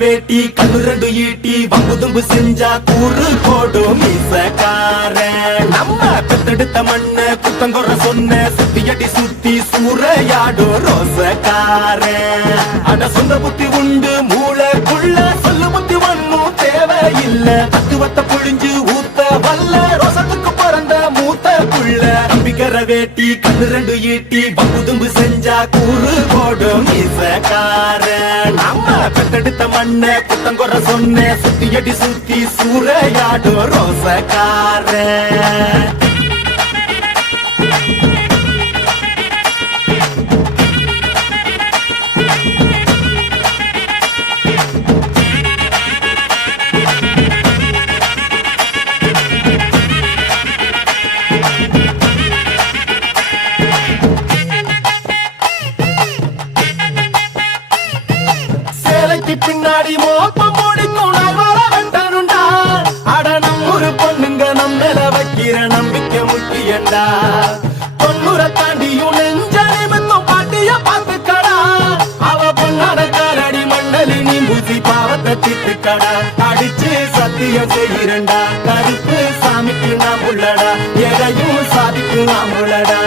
வேட்டி கண்ணு ரெண்டு ஈட்டி வம்புதும்பு செஞ்சா கூறு போடும் மீசக்கார நம்ம பெத்தெடுத்த மண்ண குத்தங்குற சொன்ன சுத்தியடி சுத்தி சூறையாடும் ரோசக்கார அட சொந்த புத்தி உண்டு மூளைக்குள்ள சொல்லு புத்தி ஒண்ணும் தேவையில்ல தத்துவத்தை புழிஞ்சு ஊத்த வல்ல ரோசத்துக்கு பிறந்த மூத்த புள்ள நம்பிக்கிற வேட்டி கண்ணு ரெண்டு ஈட்டி வம்புதும்பு செஞ்சா கூறு போடும் மீசக்கார நம்ம பெத்தெடுத்த மண்ண குத்தங்குற சொன்ன சுத்தியடி சுத்தி சூறையாடும் ரோசக்கார பின்னாடி மோப்பம் முடிக்கும் வர வெட்டனுண்டா அடனம் ஒரு பொண்ணுங்க நம்மள வைக்கிற நம்பிக்கை முக்கியண்டா தொண்ணூற தாண்டியும் நெஞ்ச நிமித்தம் பாட்டிய பார்த்துக்கடா அவ பொண்ணாட காலடி மண்டலி நீ பூசி பாவத்தை திட்டுக்கடா அடிச்சு சத்தியம் செய்கிறண்டா கருப்பு சாமிக்கு நாம் உள்ளடா எதையும் சாதிக்கு நாம் உள்ளடா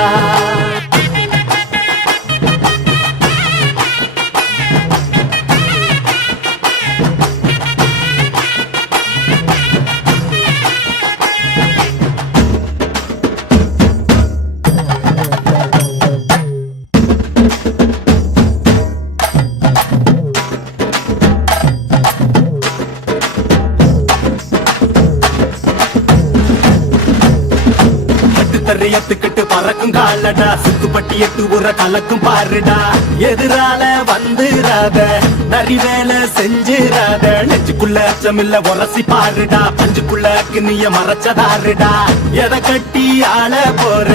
எத்துக்கிட்டு பறக்கும் காலடா சுத்துப்பட்டி எட்டு உர கலக்கும் பாருடா எதிரால வந்துராத நரி வேலை செஞ்சிராத நெஞ்சுக்குள்ள அச்சமில்ல உரசி பாருடா பஞ்சுக்குள்ள கிண்ணிய மறைச்சதாருடா எதை கட்டி ஆள போற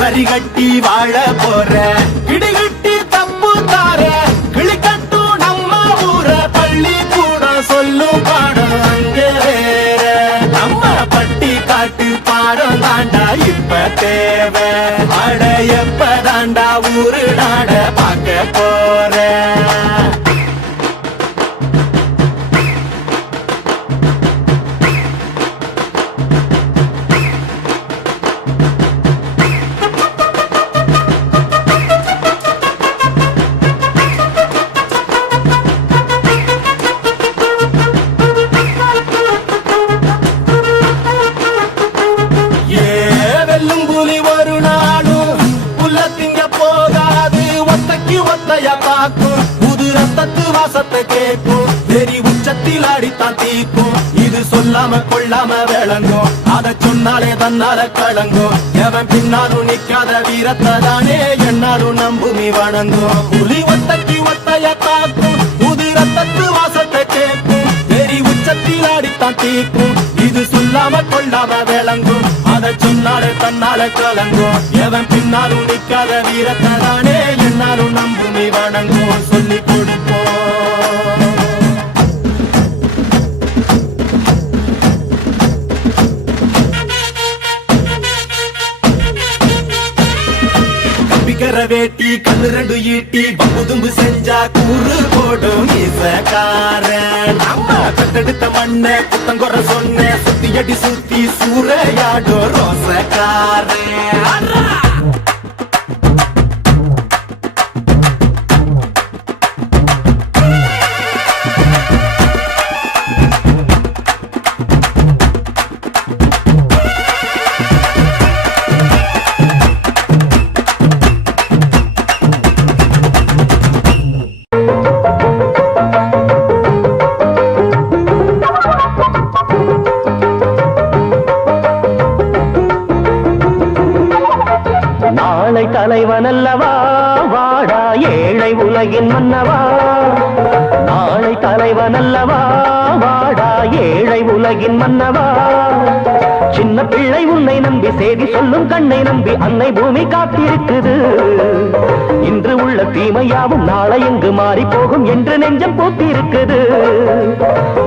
சரி கட்டி வாழ போற இடிகட்டி தப்பு தார கிளி கட்டும் நம்ம ஊர பள்ளி கூட சொல்லும் பாடம் அங்கே வேற நம்ம பட்டி காட்டு பாடம் தாண்டா இப்ப தேவை அட எப்ப தாண்டா ஊரு நாட பார்க்க போற புது ரத்தத்து வாசத்தை கேட்கும் வெறி உச்சத்தில் அடித்தான் தீக்கும் இது சொல்லாம கொள்ளாம விளங்கும் அதை சொன்னாலே தன்னால கலங்கும் எவன் பின்னாலும் நிக்காத வீரத்தை தானே என்னாலும் நம்புமி வணங்கும் புலி ஒத்தைக்கு ஒத்தைய தாக்கும் புது ரத்தத்து வாசத்தை கேட்கும் வெறி உச்சத்தில் அடித்தான் தீக்கும் இது சொல்லாம கொள்ளாம விளங்கும் அதை சொன்னாலே தன்னால கலங்கும் எவன் பின்னாலும் நிக்காத வீரத்தை தானே என்னாலும் நம்புமி வணங்கும் சொல்லி கொடுப்போம் கம்பிக்கிற வேட்டி கண்ணு ரெண்டு ஈட்டி வம்புதும்பு செஞ்சா கூறு போடும் மீசக்கார நம்ம பெத்தெடுத்த மண்ண குத்தங்குற சொன்ன சுத்தியடி சுத்தி சூறையாடும் ரோசக்கார தலைவன் அல்லவா வாடா ஏழை உலகின் மன்னவா நாளை தலைவன் அல்லவா வாடா ஏழை உலகின் மன்னவா சின்ன பிள்ளை உன்னை நம்பி செய்தி சொல்லும் கண்ணை நம்பி அன்னை பூமி காத்திருக்குது இன்று உள்ள தீமையாவும் நாளை எங்கு மாறி போகும் என்று நெஞ்சம் பூத்திருக்குது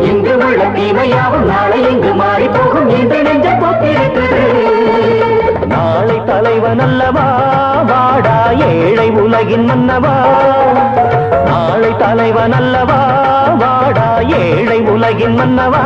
இன்று உள்ள தீமையாவும் நாளை எங்கு மாறி போகும் என்று நெஞ்சம் பூத்திருக்குது நாளை தலைவன் அல்லவா வாடா ஏழை உலகின் மன்னவா நாளை தலைவன் அல்லவா வாடா உலகின் மன்னவா